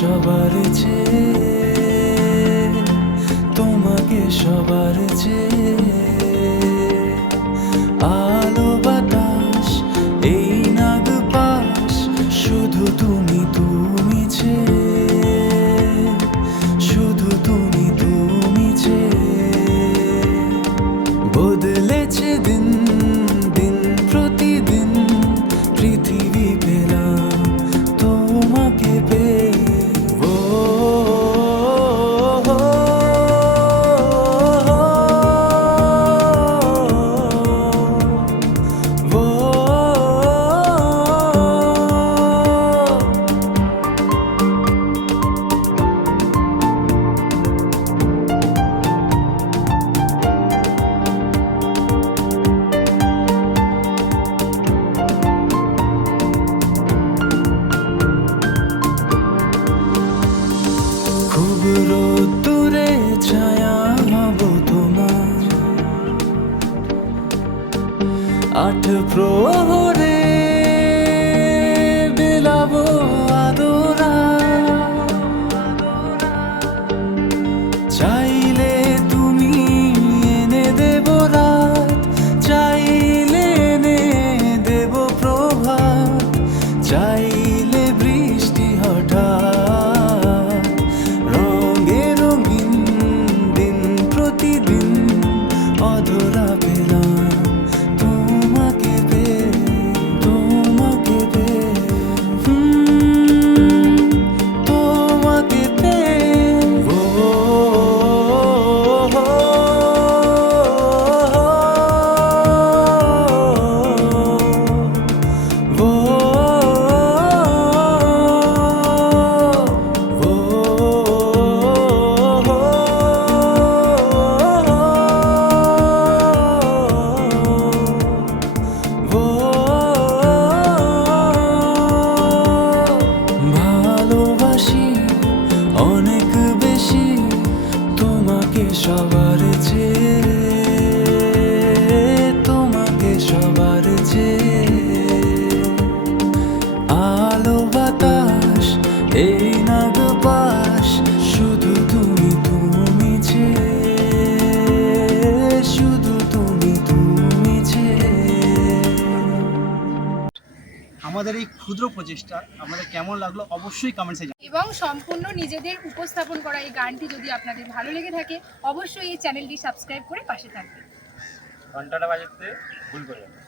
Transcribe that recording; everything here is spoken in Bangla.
সবার চেয়ে, তোমাকে সবার চেয়ে, আলো বাতাস এই নাগ পাশ, শুধু তুমি তুমি চেয়ে, শুধু তুমি তুমি চেয়ে। বদলেছে দিন দিন প্রতিদিন, পৃথিবী পেলাম তোমাকে পেয়ে। খুব রোদ্দুরে ছায়া হব তোমার, আট প্রহরে বিলাবো আদরা। চাইলে তুমি এনে দেব রাত, চাইলে এনে দেব প্রভাত, চাইলে বৃষ্টি হঠাৎ। রঙে রঙিন দিন প্রতিদিন, অধরা পেলাম তোমাকে পেয়ে, তোমাকে পেয়ে, তোমাকে পেয়ে। ভালোবাসি অনেক বেশি তোমাকে সবার চেয়ে, তোমাকে সবার চেয়ে। আলো বাতাস এই নাগ পাশ, শুধু তুমি তুমি চেয়ে, শুধু তুমি তুমি চেয়ে। আমাদের এই ক্ষুদ্র প্রচেষ্টা আমাদের কেমন লাগলো অবশ্যই কমেন্টসে জানাবেন। এবং সম্পূর্ণ নিজেদের উপস্থাপন করা এই গানটি যদি আপনাদের ভালো লেগে থাকে, অবশ্যই এই চ্যানেলটি সাবস্ক্রাইব করে পাশে থাকবেন। ঘন্টাটা বাজাতে ভুল করবেন না।